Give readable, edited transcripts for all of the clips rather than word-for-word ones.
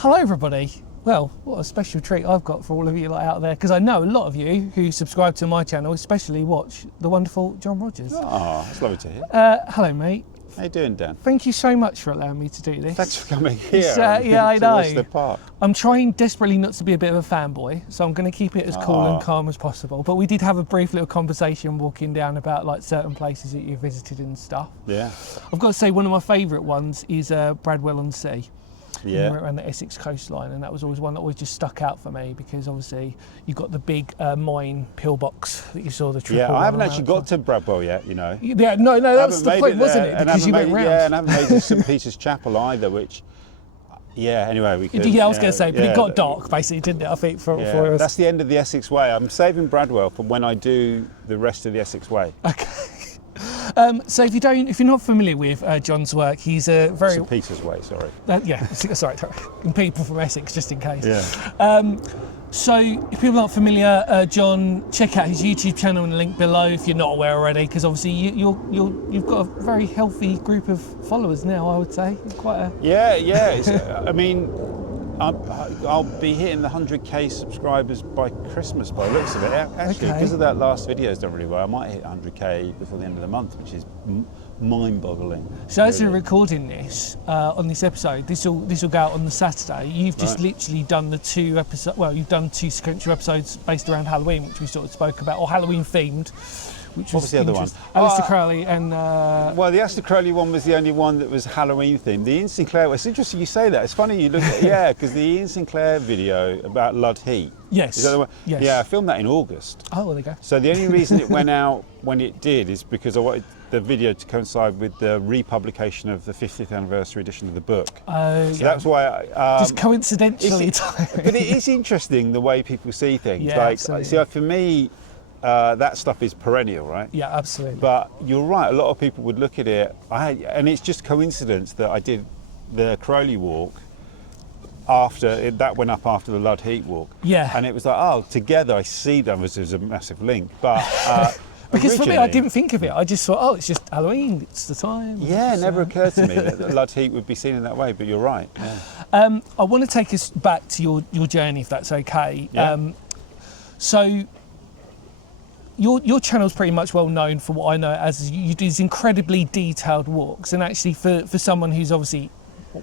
Hello everybody. Well, what a special treat I've got for all of you out there, because I know a lot of you who subscribe to my channel especially watch the wonderful John Rogers. Oh, that's lovely to hear. Hello mate. How you doing, Dan? Thank you so much for allowing me to do this. Thanks for coming here. Yeah, I know. Watch the park. I'm trying desperately not to be a bit of a fanboy, so I'm going to keep it as cool and calm as possible. But we did have a brief little conversation walking down about like certain places that you visited and stuff. Yeah. I've got to say one of my favourite ones is Bradwell-on-Sea. Yeah. Around the Essex coastline, and that was always one that always just stuck out for me because obviously you got the big mine pillbox that you saw the triple. Yeah, I haven't actually got to Bradwell yet, you know. Yeah, no, that's the point, wasn't it? Because you went round. Yeah, and I haven't made St Peter's Chapel either, which, yeah, anyway, we could. Yeah, I was going to say, but it got dark basically, didn't it? I think for us. That's the end of the Essex Way. I'm saving Bradwell for when I do the rest of the Essex Way. Okay. So if you're not familiar with John's work, he's a very St Peter's Way, sorry. Sorry, people from Essex, just in case. Yeah. So if people aren't familiar, John, check out his YouTube channel in the link below if you're not aware already, because obviously you've got a very healthy group of followers now. I would say quite a Yeah. I mean, I'll be hitting the 100k subscribers by Christmas by the looks of it. Actually, because of that last video's done really well, I might hit 100k before the end of the month, which is mind-boggling. So as we're recording this on this episode, this will go out on the Saturday. You've just literally done the two episodes. Well, you've done two sequential episodes based around Halloween, which we sort of spoke about, or Halloween themed. Which what was the other one? Aleister Crowley and... Well, the Aleister Crowley one was the only one that was Halloween themed. The Ian Sinclair, it's interesting you say that. It's funny you look at because the Ian Sinclair video about Lud Heat. Yes. Is that the one? Yes. Yeah, I filmed that in August. Oh, well, there you go. So the only reason it went out when it did is because I wanted the video to coincide with the republication of the 50th anniversary edition of the book. Oh, so that's why just coincidentally but it is interesting the way people see things. Yeah, like, absolutely. see, for me, that stuff is perennial, right? Yeah, absolutely. But you're right, a lot of people would look at it, and it's just coincidence that I did the Crowley walk that went up after the Lud Heat walk. Yeah. And it was like, oh, together I see them as a massive link. But because for me, I didn't think of it. I just thought, oh, it's just Halloween, it's the time. Yeah, it never occurred to me that Lud Heat would be seen in that way, but you're right. Yeah. I want to take us back to your journey, if that's okay. Yeah. So your channel's pretty much well known for what I know as you do these incredibly detailed walks, and actually for someone who's obviously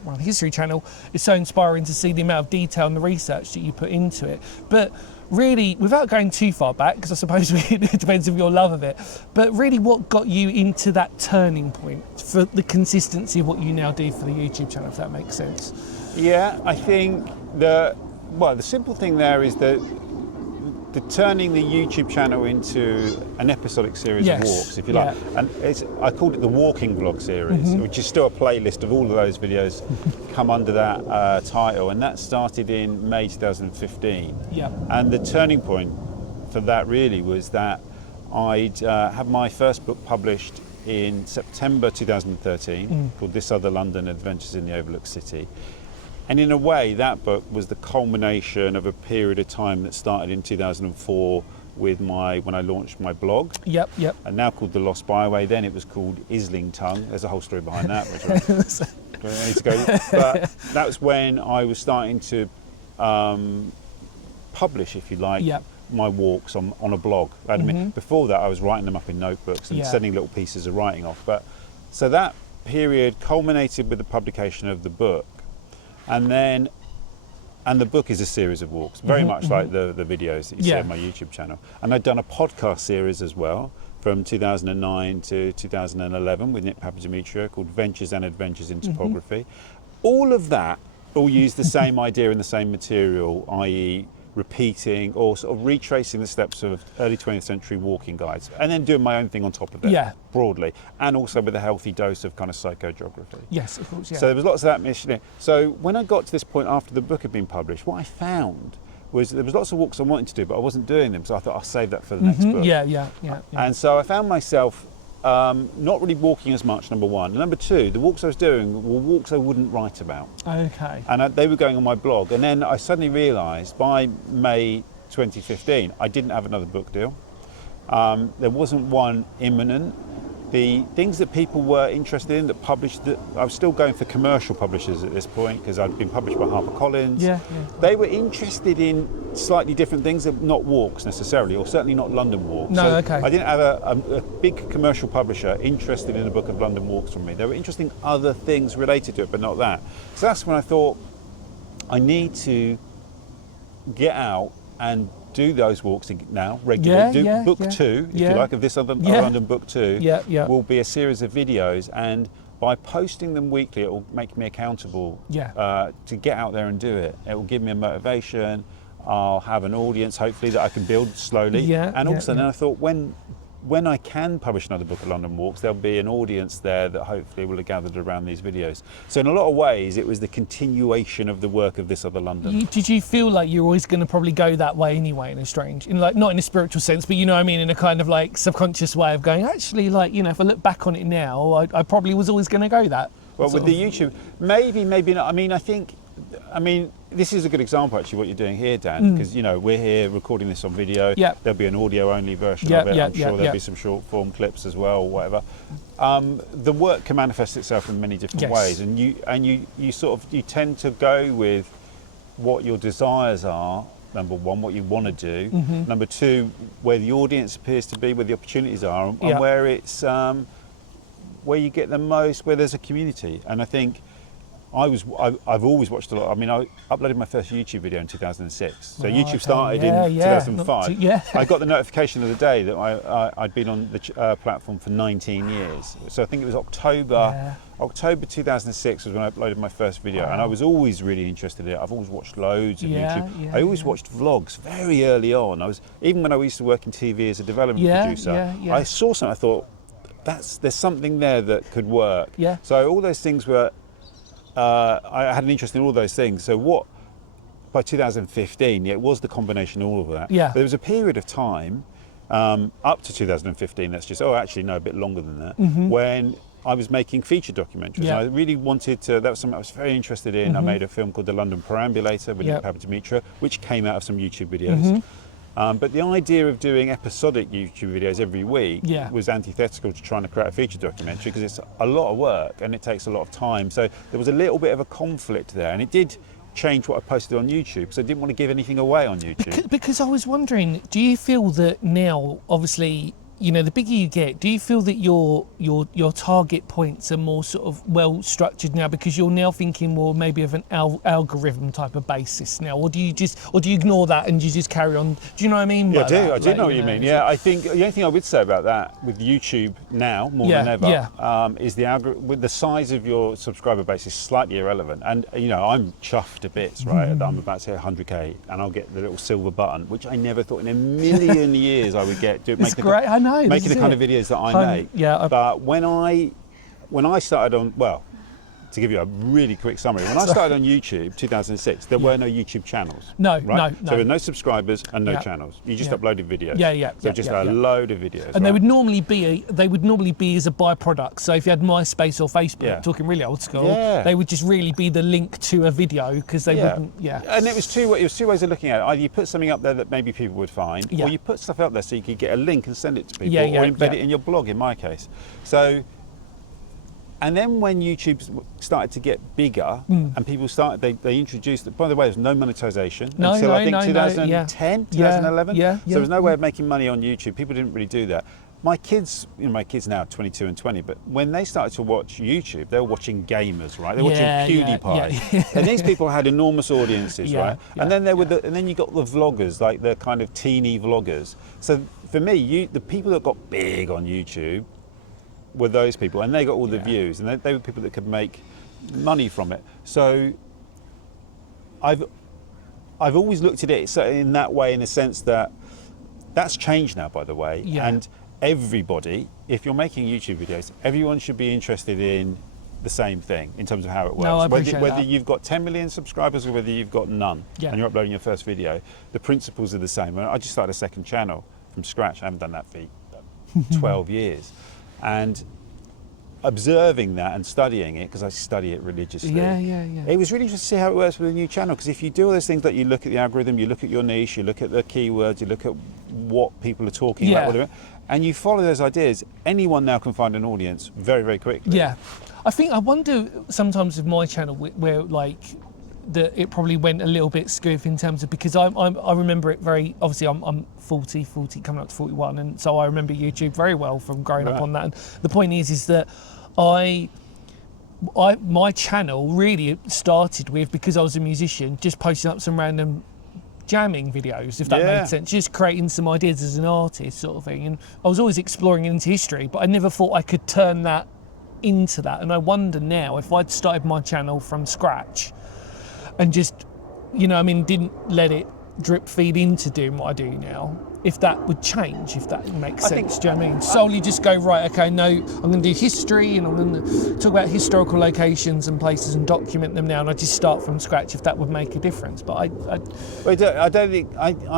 on a history channel, it's so inspiring to see the amount of detail and the research that you put into it. But really, without going too far back, because I suppose it depends on your love of it, but really what got you into that turning point for the consistency of what you now do for the YouTube channel, if that makes sense? Yeah, I think the simple thing there is that turning the YouTube channel into an episodic series of walks, if you like. And I called it the Walking Vlog series, which is still a playlist of all of those videos come under that title. And that started in May 2015. Yeah. And the turning point for that really was that I'd had my first book published in September 2013 called This Other London: Adventures in the Overlooked City. And in a way, that book was the culmination of a period of time that started in 2004 with when I launched my blog. Yep. And now called The Lost Byway. Then it was called Islington. There's a whole story behind that, which I need to go. But that was when I was starting to publish, if you like, my walks on a blog. I mean, before that, I was writing them up in notebooks and sending little pieces of writing off. But so that period culminated with the publication of the book. And the book is a series of walks, very much like the videos that you see on my YouTube channel. And I'd done a podcast series as well from 2009 to 2011 with Nick Papademetrio called Ventures and Adventures in Topography. All of that all used the same idea and the same material, i.e. repeating or sort of retracing the steps of early 20th century walking guides, and then doing my own thing on top of it, broadly, and also with a healthy dose of kind of psychogeography. Yes, of course, So there was lots of that mission. So when I got to this point after the book had been published, what I found was there was lots of walks I wanted to do, but I wasn't doing them, so I thought I'll save that for the next book. Yeah. And so I found myself not really walking as much, number one. And number two, the walks I was doing were walks I wouldn't write about. Okay. And they were going on my blog. And then I suddenly realised by May 2015, I didn't have another book deal. There wasn't one imminent. the things that people were interested in that published, that I was still going for commercial publishers at this point because I'd been published by HarperCollins. Yeah. They were interested in slightly different things, not walks necessarily, or certainly not London walks. No, so okay. I didn't have a big commercial publisher interested in a book of London walks from me. They were interested in other things related to it, but not that. So that's when I thought, I need to get out and do those walks now regularly. Book 2, if you like, of this other London book 2 will be a series of videos, and by posting them weekly, it will make me accountable to get out there and do it. It will give me a motivation. I'll have an audience, hopefully, that I can build slowly. Then I thought, when I can publish another book of London walks, there'll be an audience there that hopefully will have gathered around these videos. So in a lot of ways, it was the continuation of the work of This Other London. Did you feel like you're always going to probably go that way anyway, not in a spiritual sense, but you know what I mean, in a kind of like subconscious way of going, actually, like, you know, if I look back on it now, I probably was always going to go that. Well, with the YouTube, maybe not. I mean, this is a good example, actually, what you're doing here, Dan, because, you know, we're here recording this on video. There'll be an audio-only version of it. I'm sure there'll be some short-form clips as well, or whatever. The work can manifest itself in many different ways, and you tend to go with what your desires are. Number one, what you want to do. Number two, where the audience appears to be, where the opportunities are, and where it's where you get the most, where there's a community. And I think I've always watched a lot. I mean, I uploaded my first YouTube video in 2006. So YouTube started in 2005. I got the notification of the day that I'd been on the platform for 19 years. So I think it was October 2006 was when I uploaded my first video. And I was always really interested in it. I've always watched loads of YouTube. I always watched vlogs very early on. Even when I used to work in TV as a development producer, I saw something, I thought, there's something there that could work. So all those things were, I had an interest in all those things. So by 2015, it was the combination of all of that. But there was a period of time, up to 2015, a bit longer than that, when I was making feature documentaries. And I really wanted to, that was something I was very interested in. I made a film called The London Perambulator with Nick Papadimitra, which came out of some YouTube videos. But the idea of doing episodic YouTube videos every week was antithetical to trying to create a feature documentary, because it's a lot of work and it takes a lot of time. So there was a little bit of a conflict there, and it did change what I posted on YouTube, because I didn't want to give anything away on YouTube. Because I was wondering, do you feel that now, obviously, you know, the bigger you get, do you feel that your target points are more sort of well structured now, because you're now thinking more maybe of an algorithm type of basis now, or do you ignore that and you just carry on? Do you know what I mean? Yeah, I do know what you mean. Yeah, I think the only thing I would say about that with YouTube now more than ever is the algorithm. With the size of your subscriber base is slightly irrelevant, and you know, I'm chuffed to bits, right? I'm about to hit 100k, and I'll get the little silver button, which I never thought in a million years I would get. It's great. I know. Making the kind of videos that I make. But when I started on, well, to give you a really quick summary, when I started on YouTube 2006, there were no YouTube channels. No. So there were no subscribers and no channels. You just uploaded videos. So just a load of videos. And they would normally be as a byproduct. So if you had MySpace or Facebook, talking really old school, they would just really be the link to a video, because they wouldn't. And it was two ways of looking at it. Either you put something up there that maybe people would find, or you put stuff up there so you could get a link and send it to people, or embed it in your blog, in my case. So. And then when YouTube started to get bigger, and people started, they introduced, by the way, there's no monetization until I think 2010, 2011. So there was no way of making money on YouTube. People didn't really do that. My kids now are 22 and 20, but when they started to watch YouTube, they were watching gamers, right? They were watching PewDiePie. And these people had enormous audiences, right? And then and then you got the vloggers, like the kind of teeny vloggers. So for me, the people that got big on YouTube were those people, and they got all the views, and they were people that could make money from it. So I've always looked at it in that way, in the sense that that's changed now, by the way. And everybody, if you're making YouTube videos, everyone should be interested in the same thing in terms of how it works. No, I appreciate whether that. You've got 10 million subscribers or whether you've got none, and you're uploading your first video, the principles are the same. I just started a second channel from scratch. I haven't done that for 12 years. And observing that and studying it, because I study it religiously. Yeah. It was really interesting to see how it works with a new channel, because if you do all those things, like you look at the algorithm, you look at your niche, you look at the keywords, you look at what people are talking about, whatever, and you follow those ideas, anyone now can find an audience very, very quickly. Yeah. I wonder sometimes with my channel where like that it probably went a little bit skewed in terms of, because I remember it very, obviously I'm 40 coming up to 41, and so I remember YouTube very well from growing up on that. And the point is that my channel really started with, because I was a musician, just posting up some random jamming videos, if that made sense, just creating some ideas as an artist sort of thing. And I was always exploring into history, but I never thought I could turn that into that. And I wonder now, if I'd started my channel from scratch and just, didn't let it drip feed into doing what I do now, if that would change, if that makes sense. Do you know what I mean? Solely just go, right, okay, no, I'm going to do history and I'm going to talk about historical locations and places and document them now, and I just start from scratch, if that would make a difference. But I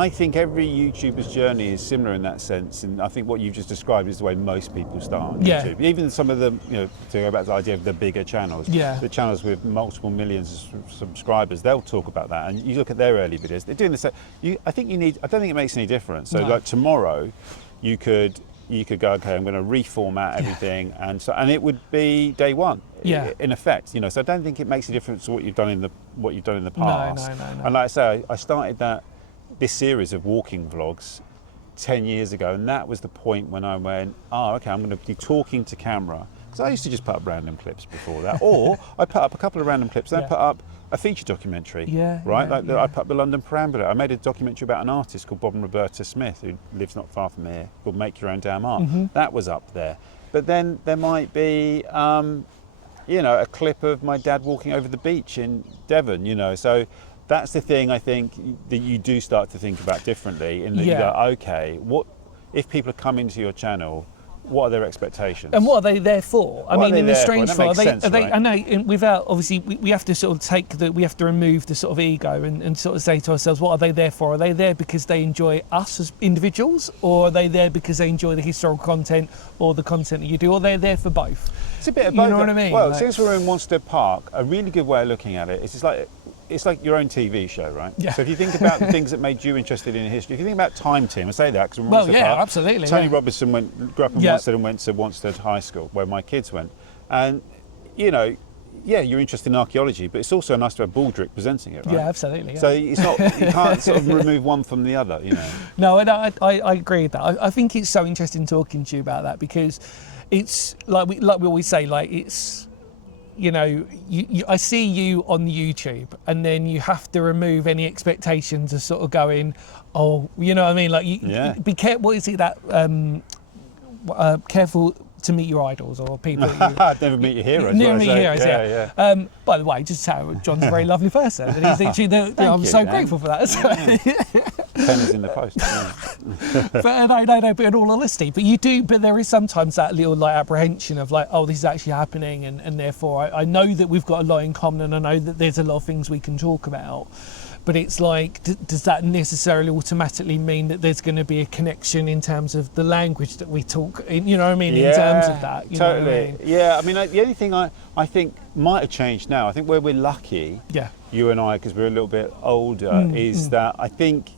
think every YouTuber's journey is similar in that sense, and I think what you've just described is the way most people start on YouTube. Even some of them, to go back to the idea of the bigger channels, the channels with multiple millions of subscribers, they'll talk about that, and you look at their early videos, they're doing the same. I don't think it makes any difference. So like tomorrow, you could go, okay, I'm going to reformat everything, and it would be day one, in effect. So I don't think it makes a difference to what you've done in the past. No. And like I say, I started this series of walking vlogs 10 years ago, and that was the point when I went, okay, I'm going to be talking to camera. So I used to just put up random clips before that, or I put up a couple of random clips, then I put up a feature documentary, I put up the London Perambulator. I made a documentary about an artist called Bob and Roberta Smith, who lives not far from here, called Make Your Own Damn Art. That was up there. But then there might be, a clip of my dad walking over the beach in Devon, so that's the thing, I think, that you do start to think about differently, in that you go, okay, what if people are coming to your channel, what are their expectations? And what are they there for? I mean, in the strange way, I know, without, obviously, we have to sort of we have to remove the sort of ego and sort of say to ourselves, what are they there for? Are they there because they enjoy us as individuals, or are they there because they enjoy the historical content or the content that you do, or they're there for both? It's a bit of both. You know what I mean? Well, since we're in Wanstead Park, a really good way of looking at it is it's like your own TV show, right? Yeah. So if you think about the things that made you interested in history, if you think about Time Team, I say that because we're Wanstead Park. Absolutely. Tony Robinson grew up in Wanstead and went to Wanstead High School, where my kids went. And, you're interested in archaeology, but it's also nice to have Baldrick presenting it, right? Yeah, absolutely. Yeah. So it's not, you can't sort of remove one from the other, No, I agree with that. I think it's so interesting talking to you about that, because it's like we always say, like it's, I see you on YouTube, and then you have to remove any expectations of sort of going, you know what I mean? Like, be careful. What is it that careful to meet your idols or people? Never meet your heroes. Never meet your heroes. Yeah. By the way, just how John's a very lovely person, and he's literally. I'm so grateful for that. Pennies in the post. But no. But in all honesty, but there is sometimes that little apprehension of this is actually happening, and therefore I know that we've got a lot in common, and I know that there's a lot of things we can talk about. But it's like, does that necessarily automatically mean that there's going to be a connection in terms of the language that we talk? You know what I mean? In terms of that, totally. Know what I mean? Yeah, I mean, the only thing I think might have changed now, I think where we're lucky, you and I, because we're a little bit older, is that I think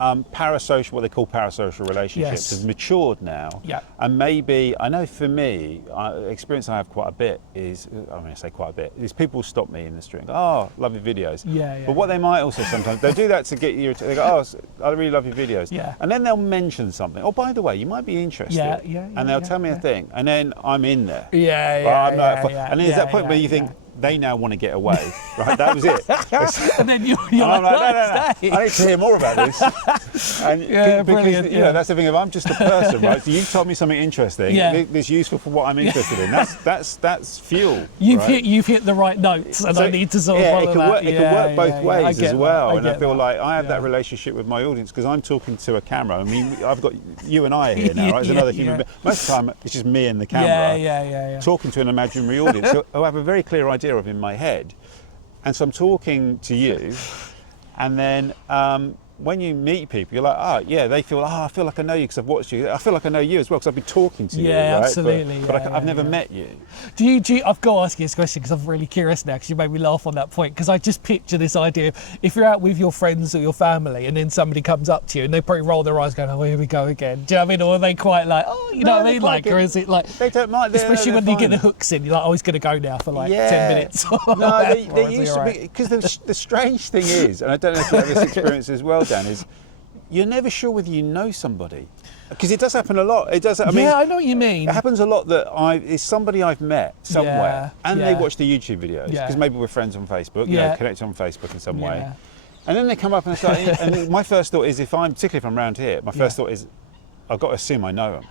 parasocial, what they call parasocial relationships, has matured now. Yeah. And maybe, I know for me, experience I have quite a bit is, I say quite a bit, is people stop me in the street and go, love your videos. But what they might also sometimes, they'll do that to get you, they go, I really love your videos. Yeah. And then they'll mention something. Oh, by the way, you might be interested. And they'll tell me a thing. And then I'm in there. And there's that point where you think, they now want to get away, right? That was it. And then you're like, no, I need to hear more about this. And brilliant. That's the thing. If I'm just a person, right? So you've told me something interesting. That's useful for what I'm interested in. That's fuel. You've hit the right notes, and I need to sort of follow that. It can work both ways as well. And I feel like I have that relationship with my audience because I'm talking to a camera. I mean, I've got you and I here now, right? There's another human being. Most of the time, it's just me and the camera talking to an imaginary audience who have a very clear idea of in my head. And so I'm talking to you, and then when you meet people, you're like, oh yeah, they feel, I feel like I know you because I've watched you. I feel like I know you as well because I've been talking to you. Yeah, right? absolutely. But I've never met you. Do you? I've got to ask you this question because I'm really curious now because you made me laugh on that point. Because I just picture this idea of if you're out with your friends or your family and then somebody comes up to you and they probably roll their eyes going, oh, here we go again. Do you know what I mean? Or are they quite like, oh, you know what I mean? Like, or is it like, they don't mind. Especially when you get the hooks in, you're like, oh, he's going to go now for like 10 minutes. No, they used to be, because the strange thing is, and I don't know if you have this experience as well, Dan, is you're never sure whether you know somebody. Because it does happen a lot. It does. I mean, I know what you mean. It happens a lot that it's somebody I've met somewhere, and they watch the YouTube videos because maybe we're friends on Facebook, you know, connected on Facebook in some way, and then they come up and start. And my first thought is, particularly if I'm around here, my first thought is, I've got to assume I know them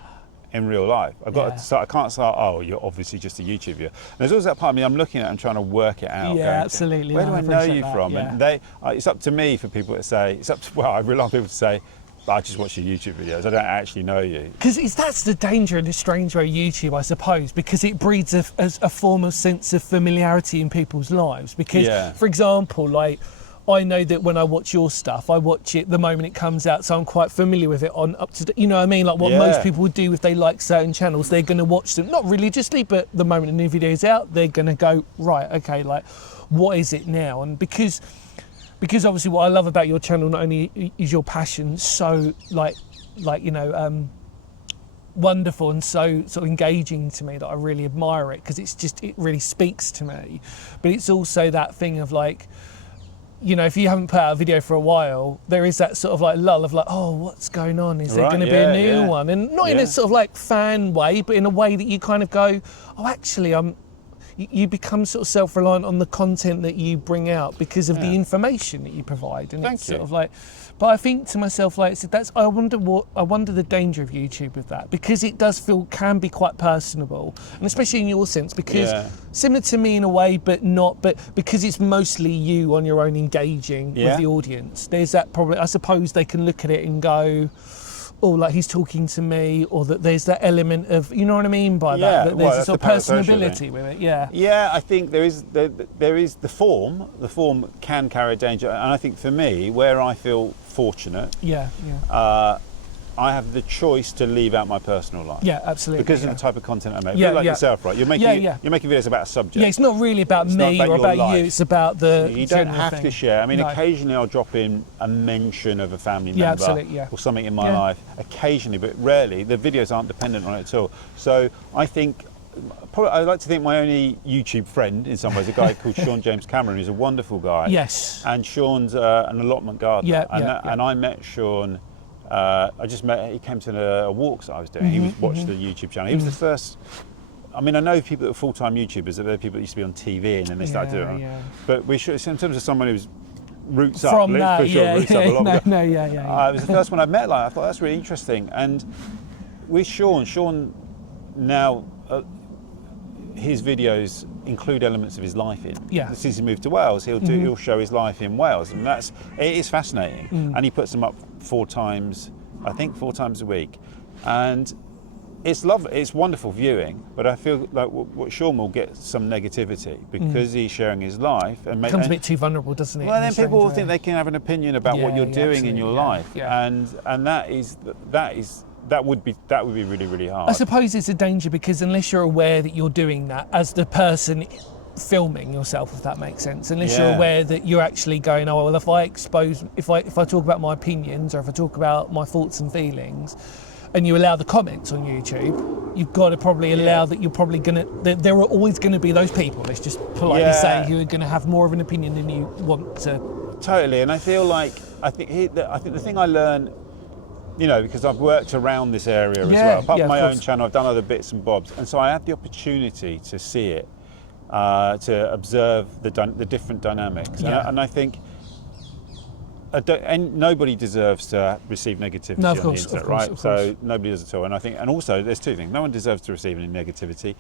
in real life. I've got to start. I can't start. Oh, you're obviously just a YouTube viewer. And there's always that part of me. I'm looking at and trying to work it out. Yeah, going, absolutely. Where do I know you from? Yeah. And it's up to me for people to say. I rely on people to say, I just watch your YouTube videos. I don't actually know you. Because that's the danger in a strange way of YouTube, I suppose, because it breeds a form of sense of familiarity in people's lives. Because, for example, like, I know that when I watch your stuff, I watch it the moment it comes out, so I'm quite familiar with it on up to, you know what I mean? Like what most people would do if they like certain channels, they're going to watch them, not religiously, but the moment a new video is out, they're going to go, right, okay, like, what is it now? And because obviously what I love about your channel not only is your passion so like you know wonderful and so sort of engaging to me that I really admire it because it really speaks to me, but it's also that thing of like, you know, if you haven't put out a video for a while, there is that sort of like lull of like, oh, what's going on? Is there going to be a new one? And not in a sort of like fan way, but in a way that you kind of go, oh, actually, you become sort of self-reliant on the content that you bring out because of the information that you provide. And it's sort of like, but I think to myself, like, so I wonder the danger of YouTube with that, because it does can be quite personable, and especially in your sense, because similar to me in a way, but because it's mostly you on your own engaging with the audience. There's that probably, I suppose they can look at it and go, oh, like he's talking to me, or that there's that element of, you know what I mean by that there's a sort of personability with it. Yeah, I think there is the form can carry a danger, and I think for me, where I feel fortunate, I have the choice to leave out my personal life. Yeah, absolutely. Because of the type of content I make. Yeah, like yourself, right? You're making videos about a subject. Yeah, it's not really about me or about you. It's about the. You don't have to share. I mean, occasionally I'll drop in a mention of a family member or something in my life. Occasionally, but rarely. The videos aren't dependent on it at all. So I think. I like to think my only YouTube friend, in some ways, a guy called Sean James Cameron, who's a wonderful guy. Yes. And Sean's an allotment gardener. And I met Sean. He came to a walk that I was doing. He watched the YouTube channel. He was the first. I mean, I know people that are full-time YouTubers. That there are people that used to be on TV and then they started doing it. But we should, in terms of someone who's roots up, from that, roots up a lot. It was the first one I met. Like, I thought that's really interesting. And with Sean now. His videos include elements of his life in. Since he moved to Wales, he'll show his life in Wales, and it is fascinating. And he puts them up 4 times a week, and it's lovely. It's wonderful viewing. But I feel like what Sean will get some negativity because he's sharing his life and becomes a bit too vulnerable, doesn't it? Well, then people will think they can have an opinion about what you're doing in your life, and that would be really, really hard. I suppose it's a danger because unless you're aware that you're doing that as the person filming yourself, if that makes sense, unless you're aware that you're actually going, oh well, if I talk about my opinions or if I talk about my thoughts and feelings, and you allow the comments on YouTube, you've got to probably allow that you're probably there are always going to be those people, let's just politely say, who are going to have more of an opinion than you want to. Totally, and I feel like I think the thing I learned. You know, because I've worked around this area as well. Apart from my own channel, I've done other bits and bobs, and so I had the opportunity to see it, to observe the different dynamics. And I think nobody deserves to receive negativity on the internet, right? So nobody does at all. And I think, and also, there's 2 things: no one deserves to receive any negativity.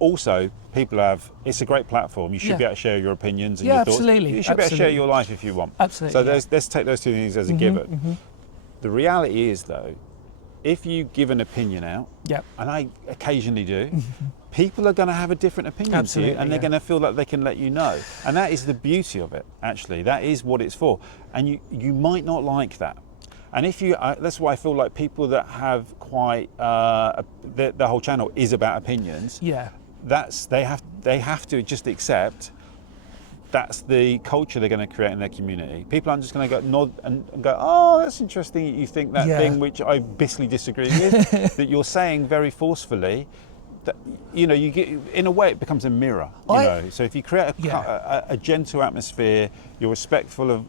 Also, it's a great platform. You should be able to share your opinions and your thoughts. Absolutely. You should be able to share your life if you want. Absolutely. So let's take those 2 things as a given. The reality is, though, if you give an opinion out, Yep. and I occasionally do, people are going to have a different opinion Absolutely, to you, and they're yeah. going to feel like they can let you know. And that is the beauty of it, actually. That is what it's for. And you might not like that. And if you, that's why I feel like people that have quite, the whole channel is about opinions. Yeah. They have to just accept that's the culture they're going to create in their community. People aren't just going to go nod and go, oh, that's interesting. You think that thing which I bitterly disagree with, that you're saying very forcefully. That, you know, you get, in a way, it becomes a mirror. You know, so if you create a gentle atmosphere, you're respectful of.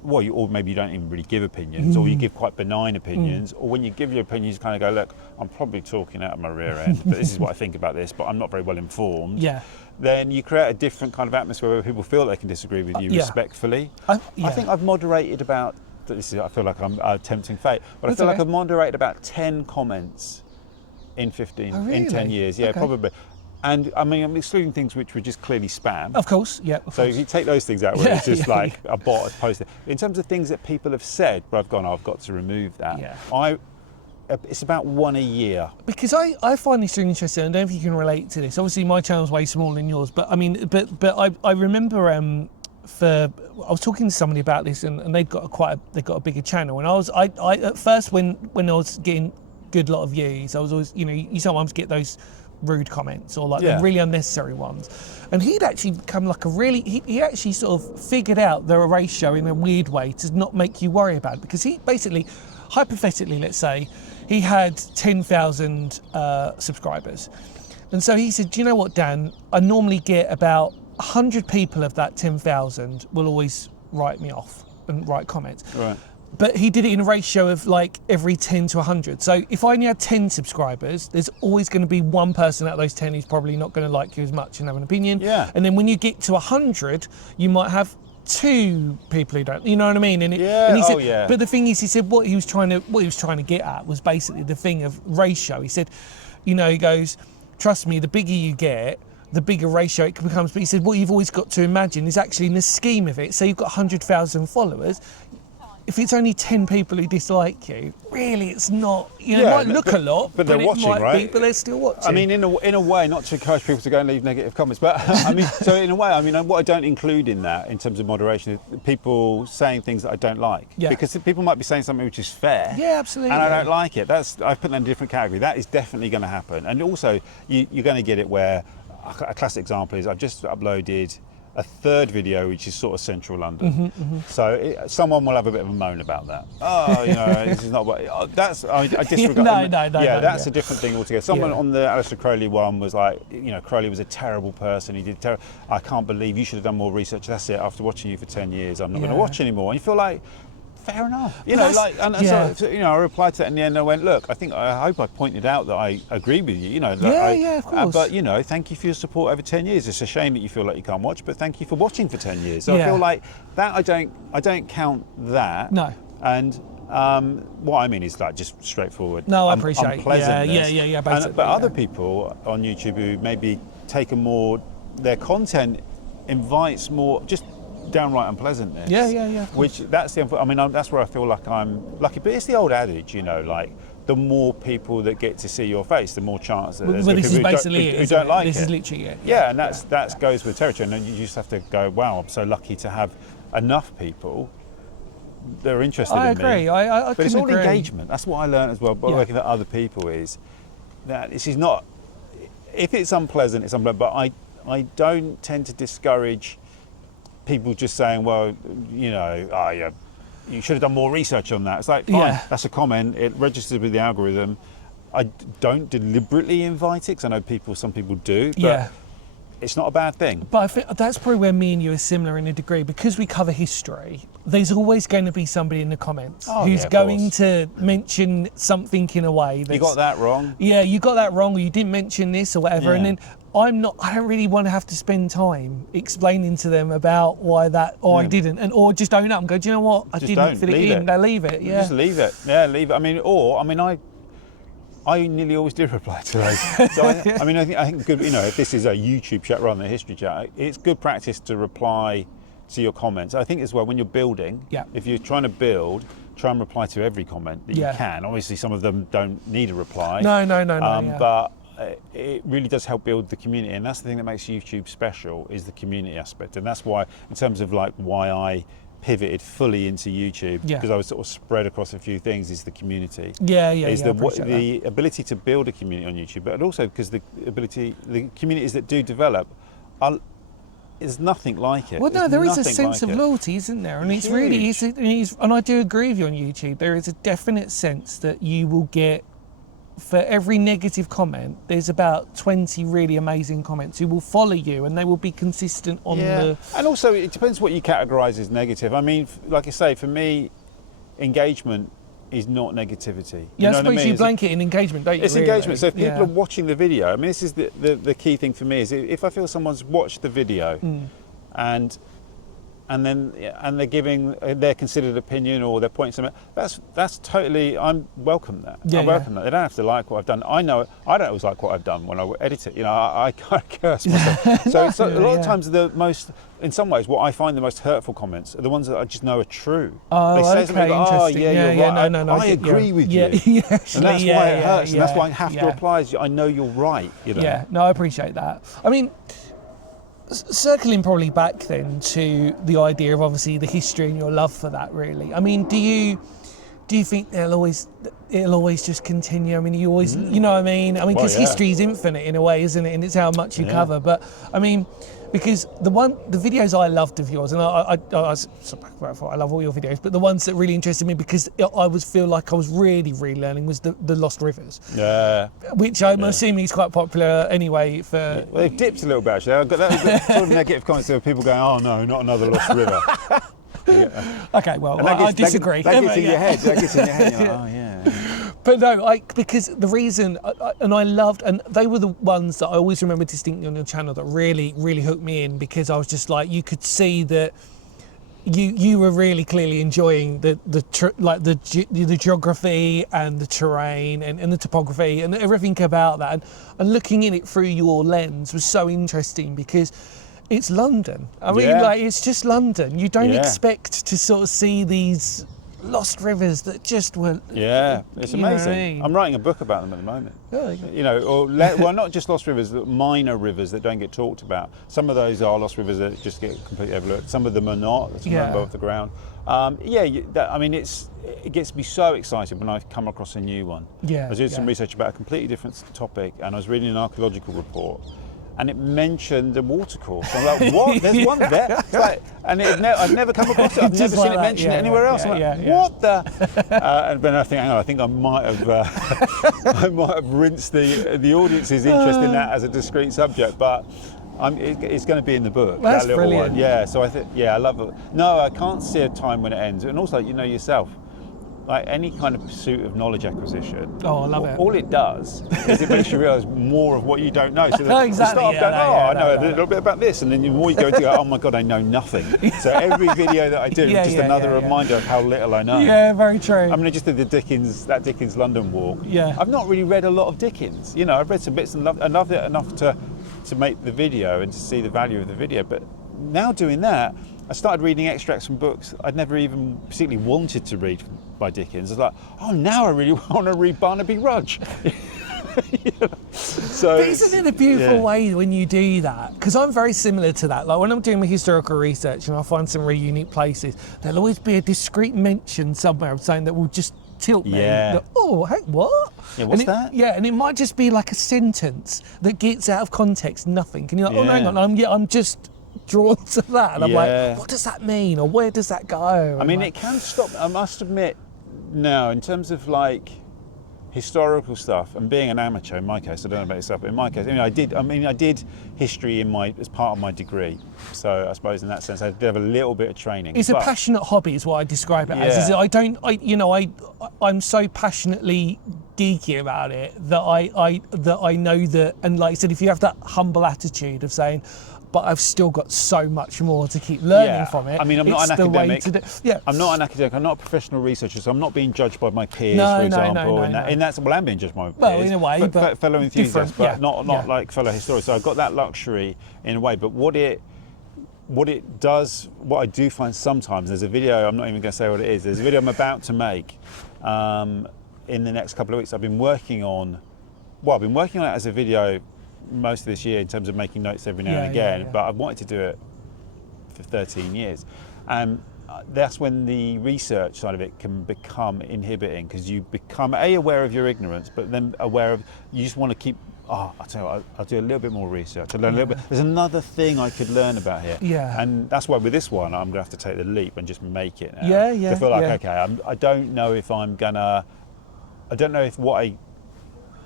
Well, or maybe you don't even really give opinions, or you give quite benign opinions, or when you give your opinions, you kind of go, look, I'm probably talking out of my rear end, but this is what I think about this, but I'm not very well informed. Yeah. Then you create a different kind of atmosphere where people feel they can disagree with you respectfully. I think I've moderated about, I feel like I'm tempting fate, but I feel like I've moderated about 10 comments in 10 years. Yeah, probably. And I mean, I'm excluding things which were just clearly spam. Of course, yeah. So if you take those things out, where it's just like a bot has posted. In terms of things that people have said, where I've gone, I've got to remove that. Yeah. It's about one a year. Because I find this really interesting. I don't know if you can relate to this. Obviously, my channel's way smaller than yours, but I mean, but I remember I was talking to somebody about this, and they've got a bigger channel, and I at first when I was getting good lot of views, I was always, you know, you sometimes get those rude comments or like the really unnecessary ones, and he'd actually become like he actually sort of figured out the ratio in a weird way to not make you worry about it, because he basically, hypothetically, let's say he had 10,000 subscribers, and so he said, do you know what, Dan, I normally get about 100 people of that 10,000 will always write me off and write comments. Right. But he did it in a ratio of like every 10 to 100. So if I only had 10 subscribers, there's always going to be one person out of those 10 who's probably not going to like you as much and have an opinion. Yeah. And then when you get to 100, you might have 2 people who don't. You know what I mean? And he said, But the thing is, he said what he was trying to get at was basically the thing of ratio. He said, you know, he goes, trust me, the bigger you get, the bigger ratio it becomes. But he said what you've always got to imagine is actually in the scheme of it. So you've got 100,000 followers. If it's only 10 people who dislike you, really, it's not. You know, it might look a lot, but they're watching, right? But they're still watching. I mean, in a way, not to encourage people to go and leave negative comments, but I mean, so in a way, I mean, what I don't include in that, in terms of moderation, is people saying things that I don't like. Yeah. Because people might be saying something which is fair. Yeah, absolutely. And I don't like it. I put that in a different category. That is definitely going to happen. And also, you're going to get it where a classic example is I've just uploaded a third video which is sort of central London. So someone will have a bit of a moan about that. Oh, you know, this is not what. I disregard. No, that's a different thing altogether. Someone on the Alistair Crowley one was like, you know, Crowley was a terrible person. He did terrible. I can't believe you should have done more research. That's it. After watching you for 10 years, I'm not going to watch anymore. And you feel like, fair enough. You know, like, and so, you know, I replied to that in the end. I went, look, I hope I pointed out that I agree with you. You know, of course. But you know, thank you for your support over 10 years. It's a shame that you feel like you can't watch, but thank you for watching for 10 years. So I feel like that. I don't count that. No. And what I mean is like just straightforward. No, I appreciate. Unpleasantness. Yeah. Basically, But other people on YouTube who maybe take their content invites more just downright unpleasantness. Yeah. Which that's that's where I feel like I'm lucky. But it's the old adage, you know, like the more people that get to see your face, the more chance that there's this people is who don't like it. This is literally it. Yeah, and that goes with territory. And then you just have to go, wow, I'm so lucky to have enough people that are interested in me. I agree. I but it's all agree. engagement. That's what I learned as well by working with other people is that this is not. If it's unpleasant, it's unpleasant. But I don't tend to discourage people just saying, well, you know, you should have done more research on that. It's like, fine, that's a comment. It registers with the algorithm. I don't deliberately invite it because I know some people do, but it's not a bad thing. But I think that's probably where me and you are similar in a degree, because we cover history. There's always going to be somebody in the comments who's going to mention something in a way that's, you got that wrong. Yeah, you got that wrong, or you didn't mention this or whatever, and then I don't really want to have to spend time explaining to them about why that, or I didn't, or just own up and go, do you know what, I didn't fit it in. Now leave it. Yeah, just leave it. Yeah, leave it. I nearly always do reply to those. So I think good. You know, if this is a YouTube chat rather than a history chat, it's good practice to reply to your comments. I think as well when you're building, if you're trying to build, try and reply to every comment that Yeah. you can. Obviously, some of them don't need a reply. No, yeah. But it really does help build the community, and that's the thing that makes YouTube special, is the community aspect. And that's why, in terms of like why I pivoted fully into YouTube, because I was sort of spread across a few things, is the community. Is the ability to build a community on YouTube, but also because the communities that do develop there's nothing like it. Well, no, there is a sense of loyalty, isn't there? And it's really, and I do agree with you on YouTube. There is a definite sense that you will get, for every negative comment, there's about 20 really amazing comments who will follow you, and they will be consistent on the... And also, it depends what you categorise as negative. I mean, like I say, for me, engagement is not negativity. I suppose you blanket in engagement, don't you? It's engagement. So if people are watching the video, I mean, this is the key thing for me, is if I feel someone's watched the video and they're giving their considered opinion or their point, that's totally, I welcome that. I welcome that. They don't have to like what I've done. I know I don't always like what I've done when I edit it. I kind of curse myself. So it's a lot of times in some ways, what I find the most hurtful comments are the ones that I just know are true. They say something like, "Oh, yeah, you're right. I agree with you." Actually, and that's why it hurts, and that's why I have to reply. I know you're right. Yeah, no, I appreciate that. I mean, circling probably back then to the idea of obviously the history and your love for that, really. I mean, do you think it'll always just continue? I mean, you always, you know what I mean? I mean, because history is infinite in a way, isn't it? And it's how much you cover. But I mean, because the videos I loved of yours, and I love all your videos, but the ones that really interested me, because I feel like I was really learning, was the Lost Rivers. Yeah. Which I'm assuming is quite popular anyway. Well, they've dipped a little bit actually. I got that sort of negative comments of people going, "Oh no, not another Lost River." Okay, well, I disagree. That gets in your head. That gets in your head. You're like, oh yeah. But no, because the reason, and I loved, and they were the ones that I always remember distinctly on your channel that really hooked me in, because I was just like, you could see that you were really clearly enjoying the geography and the terrain and the topography and everything about that, and looking in it through your lens was so interesting, because it's London. I mean, it's just London. You don't expect to sort of see these lost rivers that just were... Yeah, it's amazing. I'm writing a book about them at the moment. Well, not just lost rivers, but minor rivers that don't get talked about. Some of those are lost rivers that just get completely overlooked. Some of them are not. Some are above the ground. It gets me so excited when I come across a new one. I was doing some research about a completely different topic, and I was reading an archaeological report, and it mentioned a watercourse. I'm like, what? There's one there? And I've never come across it. I've never seen it mentioned anywhere else. I'm like, what the? And then I think, hang on, I think I might have rinsed the audience's interest in that as a discrete subject, but it's going to be in the book. That's that little brilliant. one. Yeah, so I think, I love it. No, I can't see a time when it ends. And also, yourself, like any kind of pursuit of knowledge acquisition. Oh, I love it. All it does is it makes you realise more of what you don't know. So exactly. You start going, I know a little bit about this, and then the more you go into it, oh my God, I know nothing. So every video that I do is just another reminder of how little I know. Yeah, very true. I mean, I just did that Dickens London walk. Yeah. I've not really read a lot of Dickens. I've read some bits and loved it enough to make the video and to see the value of the video. But now doing that, I started reading extracts from books I'd never even particularly wanted to read by Dickens. I was like, oh, now I really want to read Barnaby Rudge. So, but isn't it a beautiful way when you do that? Because I'm very similar to that. Like when I'm doing my historical research and I find some really unique places, there'll always be a discreet mention somewhere of something that will just tilt me. That, oh, hey, what? Yeah, what's that? Yeah, and it might just be like a sentence that gets out of context nothing. And you're like, oh, hang on, I'm just drawn to that. And I'm like, what does that mean? Or where does that go? I mean, it can stop. I must admit, now, in terms of like historical stuff, and being an amateur in my case, I don't know about yourself, but in my case, I did history as part of my degree. So I suppose in that sense, I did have a little bit of training. It's a passionate hobby, is what I describe it as. I'm so passionately geeky about it that I know that, and like I said, if you have that humble attitude of saying, but I've still got so much more to keep learning from it. I mean, I'm not an academic. I'm not an academic. I'm not a professional researcher, so I'm not being judged by my peers, for example. I'm being judged by my peers. Well, in a way, but fellow enthusiasts, but not like fellow historians. So I've got that luxury in a way. But what it what it does, what I do find sometimes, there's a video, I'm not even going to say what it is, there's a video I'm about to make in the next couple of weeks. I've been working on it as a video most of this year in terms of making notes every now and again, but I've wanted to do it for 13 years. And that's when the research side of it can become inhibiting, because you become aware of your ignorance, but then aware of, you just want to keep, I'll tell you what, I'll do a little bit more research, I'll learn a little bit, there's another thing I could learn about here. Yeah. And that's why with this one, I'm going to have to take the leap and just make it now. I feel like, okay, I don't know if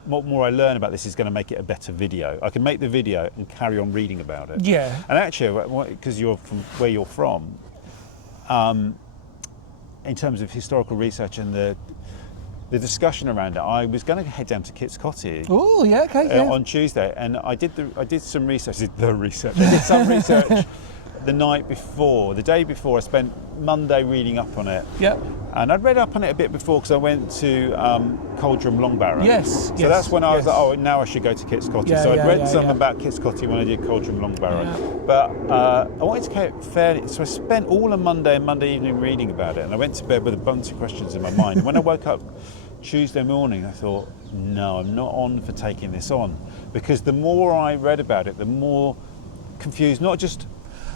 what more I learn about this is going to make it a better video. I can make the video and carry on reading about it. Yeah. And actually, because you're from where you're from, in terms of historical research and the discussion around it, I was going to head down to Kit's Cottage. Oh, yeah, okay. On Tuesday, and I did some research. I did some research the night before, the day before. I spent Monday reading up on it. Yep. And I'd read up on it a bit before because I went to Coldrum Long Barrow. Yes. So that's when I was like, oh, now I should go to Kit's Cottage. So I'd read something about Kit's Cottage when I did Coldrum Long Barrow. Yeah. But I wanted to keep it fairly, so I spent all of Monday and Monday evening reading about it, and I went to bed with a bunch of questions in my mind. And when I woke up Tuesday morning, I thought, no, I'm not on for taking this on, because the more I read about it, the more confused, not just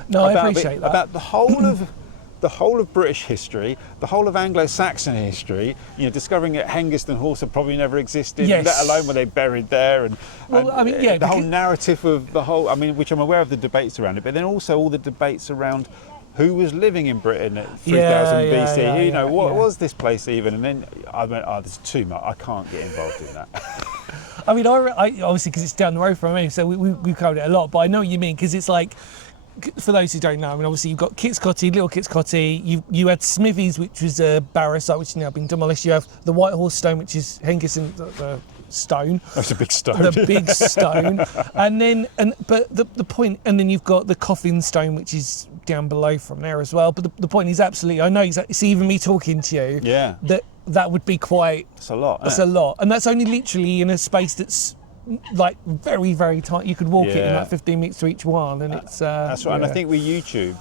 about the whole of British history, the whole of Anglo-Saxon history, discovering that Hengist and Horsa probably never existed, let alone were they buried there, the whole narrative of the whole, which I'm aware of the debates around it, but then also all the debates around who was living in Britain at 3000 BC, what was this place even? And then I went, there's too much, I can't get involved in that. I obviously, because it's down the road from me, so we've covered it a lot, but I know what you mean, because it's like, for those who don't know, obviously you've got Kit's Cottage, Little Kit's Cottage, you had Smithies, which was a barrow site, which has now been demolished. You have the White Horse Stone, which is Hengist and the stone. That's a big stone. The big stone. But the point, and then you've got the Coffin Stone, which is down below from there as well. But the point is absolutely, I know exactly, it's even me talking to you, that would be quite... It's a lot. That's a lot. And that's only literally in a space that's like very, very tight. You could walk it in like 15 minutes to each one, and it's that's right. And I think with YouTube,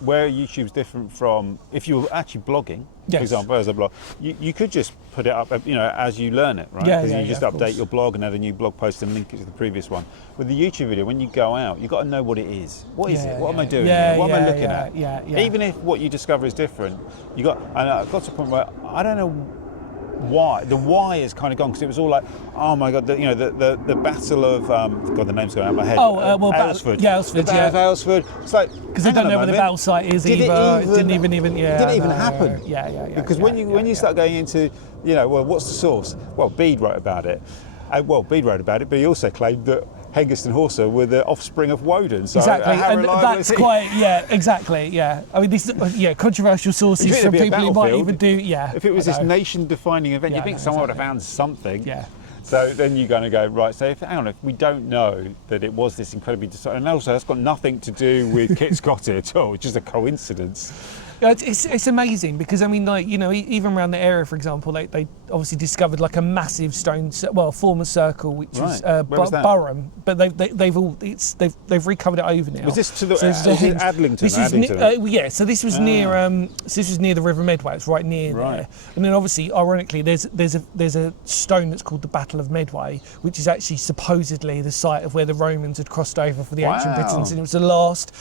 where YouTube's different from if you were actually blogging, for example, as a blog, you could just put it up, as you learn it, right? Because you just update your blog and add a new blog post and link it to the previous one. With the YouTube video, when you go out, you've got to know what it is. What is it? What am I doing here? What am I looking at? Even if what you discover is different, and I got to a point where I don't know why. The why is kind of gone, because it was all like, oh my god, the battle of God, the name's going out of my head. Aylesford. Aylesford. The Battle of Aylesford. It's like, because they don't know where the battle site is either. It didn't even happen. Because when you start going into, what's the source? Well, Bede wrote about it. But he also claimed that Hengist and Horsa were the offspring of Woden. So exactly, and that's quite, exactly. This, controversial sources from people who might even do, If it was this nation-defining event, you think someone would have found something. Yeah. So then you're going to go, right, so if we don't know that it was this incredibly, and also that's got nothing to do with Kit's Cottage at all, it's just a coincidence. It's amazing, because even around the area, for example, they obviously discovered like a massive stone, former circle, which was Burham, but they've recovered it over now. Was this to the Adlington? So this was near the River Medway. It's right near there, and then obviously, ironically, there's a stone that's called the Battle of Medway, which is actually supposedly the site of where the Romans had crossed over for the ancient Britons, and it was the last.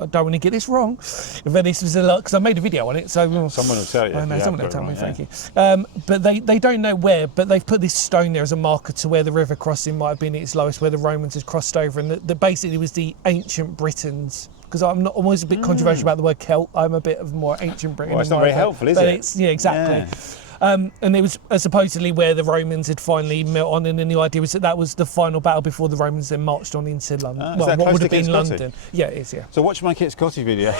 I don't want to get this wrong, but this was a lot, because I made a video on it, so someone will tell you. I know, someone will tell me. Thank you. But they don't know where, but they've put this stone there as a marker to where the river crossing might have been at its lowest, where the Romans had crossed over, and that basically was the ancient Britons. Because I'm always a bit controversial about the word Celt. I'm a bit of more ancient Britain. Well, it's not very helpful, is it? It's, exactly. Yeah. And it was supposedly where the Romans had finally met on, and then the idea was that was the final battle before the Romans then marched on into London. What would have been London. Yeah, it is, So watch my Kit's Cottage video,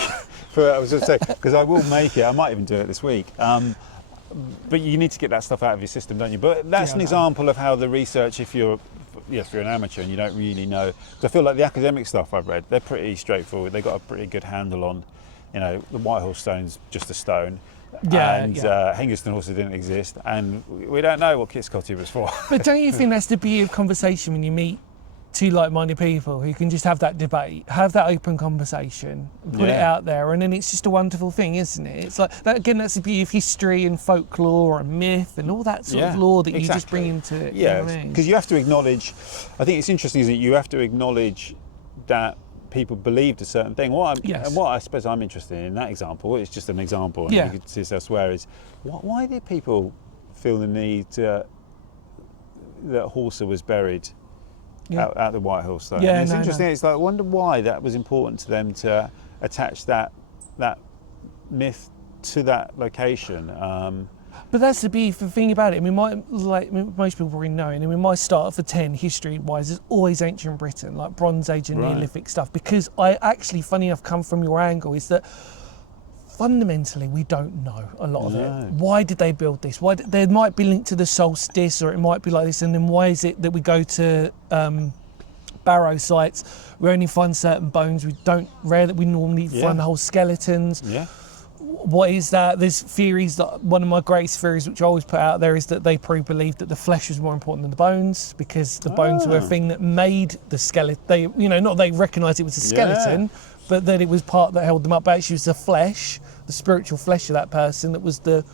I was going to say, because I will make it, I might even do it this week. But you need to get that stuff out of your system, don't you? But that's an example of how the research, if you're an amateur and you don't really know, because I feel like the academic stuff I've read, they're pretty straightforward. They've got a pretty good handle on, the White Horse Stone's just a stone. Hengist and Horsa didn't exist, and we don't know what Kit's Cottage was for. But don't you think that's the beauty of conversation when you meet two like-minded people who can just have that debate, have that open conversation, put it out there, and then it's just a wonderful thing, isn't it? It's like that again. That's the beauty of history and folklore and myth and all that sort of lore that you just bring into it. Yeah, because because you have to acknowledge. I think it's interesting, isn't it? You have to acknowledge that people believed a certain thing. And what I suppose I'm interested in that example, it's just an example, and you could see this elsewhere, is why did people feel the need that Horsa was buried at the White Hill Stone? It's interesting. It's like, I wonder why that was important to them to attach that myth to that location. But that's the beautiful thing about it. I mean, most people probably know. I mean, my start for 10 history-wise is always ancient Britain, like Bronze Age and Neolithic stuff, because I actually, funny enough, come from your angle, is that fundamentally we don't know a lot of it. Why did they build this? There might be linked to the solstice, or it might be like this, and then why is it that we go to barrow sites, we only find certain bones, we normally find the whole skeletons? What is that? There's theories that one of my greatest theories, which I always put out there, is that they probably believed that the flesh was more important than the bones, because the bones were a thing that made the skeleton. They recognised it was a skeleton, but that it was part that held them up. But actually, it was the flesh, the spiritual flesh of that person, that was the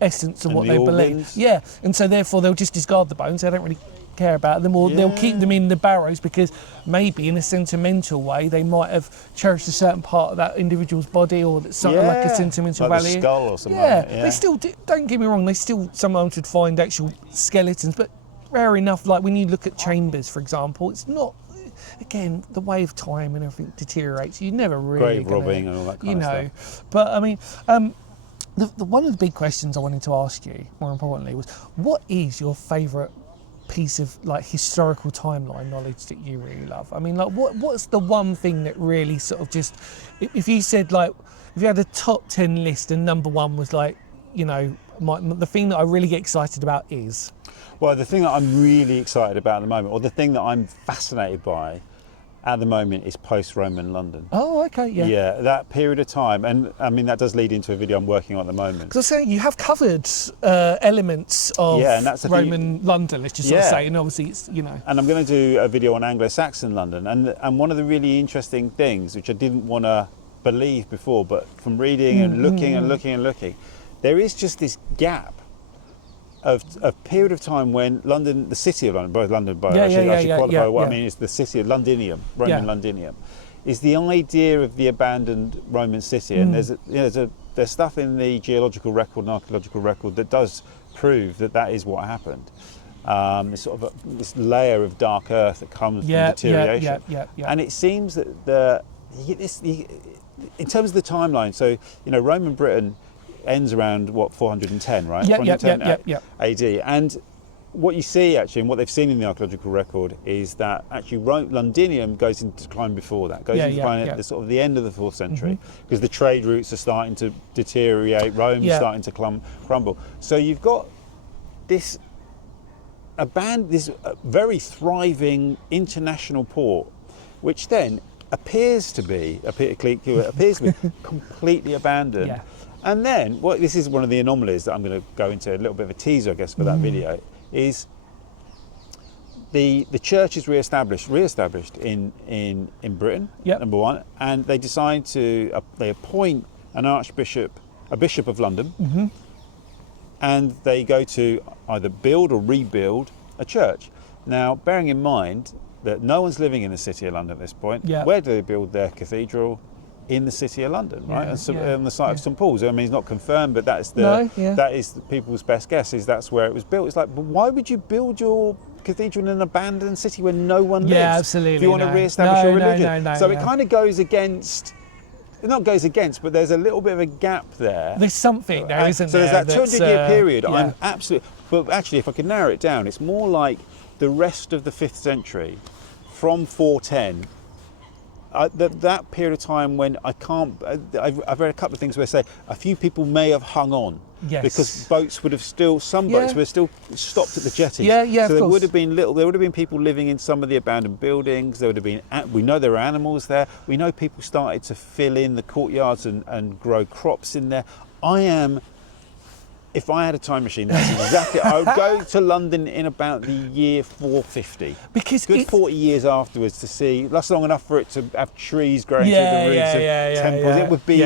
essence of what they believed. Yeah, and so therefore they'll just discard the bones. They don't really care about them, or they'll keep them in the barrows, because maybe in a sentimental way they might have cherished a certain part of that individual's body, or that's something like a sentimental like value. The skull or something. They still don't get me wrong, they still sometimes would find actual skeletons, but rare enough. Like when you look at chambers, for example, it's not, again, the way of time and everything deteriorates. You never really grave robbing and all that kind of stuff. But I mean, the one of the big questions I wanted to ask you, more importantly, was what is your favourite piece of like historical timeline knowledge that you really love? I mean, like what's the one thing that really sort of just, if you said, like, if you had a top 10 list and number one was like, the thing that I really get excited about is? Well, the thing that I'm really excited about at the moment, or the thing that I'm fascinated by at the moment, is post-Roman London. Oh, okay, Yeah, that period of time, and I mean that does lead into a video I'm working on at the moment. Because I was saying you have covered elements of Roman London, let's just sort of say, and obviously it's, And I'm going to do a video on Anglo-Saxon London, and one of the really interesting things, which I didn't want to believe before, but from reading and looking and looking and looking, there is just this gap of a period of time when London, the city of London, both London, I should qualify what I mean is the city of Londinium, Roman Londinium, is the idea of the abandoned Roman city. And there's stuff in the geological record and archaeological record that does prove that is what happened. This sort of this layer of dark earth that comes from deterioration. And it seems that in terms of the timeline, so Roman Britain ends around 410, right? 410 AD. And what you see actually, and what they've seen in the archaeological record, is that actually Londinium goes into decline before that, goes into decline at the sort of the end of the 4th century, because the trade routes are starting to deteriorate, Rome's starting to crumble. So you've got this very thriving international port, which then appears to be completely abandoned. And then, this is one of the anomalies that I'm going to go into, a little bit of a teaser, I guess, for that video, is the church is re-established in Britain, number one, and they decide they appoint an archbishop, a bishop of London, and they go to either build or rebuild a church. Now, bearing in mind that no one's living in the city of London at this point, where do they build their cathedral? In the city of London, right? On the site of St Paul's. I mean, it's not confirmed, but that is people's best guess, is that's where it was built. It's like, but why would you build your cathedral in an abandoned city where no one lives? Yeah, absolutely. If you want to re-establish your religion. So it kind of goes against, not goes against, but there's a little bit of a gap there. There's something there, isn't there? So there's that 200-year period. Yeah. I'm absolutely, but actually, if I could narrow it down, it's more like the rest of the 5th century, from 410. That period of time when I've read a couple of things where they say a few people may have hung on, because boats would have some boats would have still stopped at the jetties. So there would have been people living in some of the abandoned buildings. There would have been, we know there were animals there. We know people started to fill in the courtyards and grow crops in there. I am if I had a time machine, that's exactly. I would go to London in about the year 450. Because good 40 years afterwards to see. That's long enough for it to have trees growing through the roofs of temples. It would be.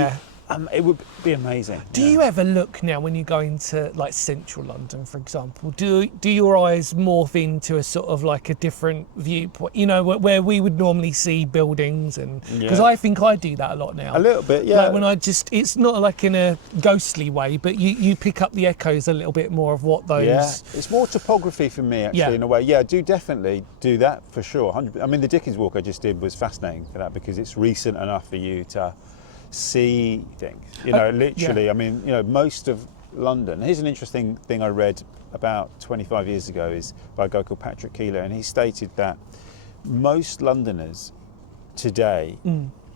It would be amazing. Do you ever look now when you go into like central London, for example? Do your eyes morph into a sort of like a different viewpoint? You know, where we would normally see buildings, and because I think I do that a lot now. A little bit, yeah. Like when it's not like in a ghostly way, but you pick up the echoes a little bit more of what those. Yeah, it's more topography for me actually in a way. Yeah, I do definitely do that for sure. 100%. I mean, the Dickens walk I just did was fascinating for that because it's recent enough for you to see things, you know, literally. I mean, you know, most of London. Here's an interesting thing I read about 25 years ago is by a guy called Patrick Keeler, and he stated that most Londoners today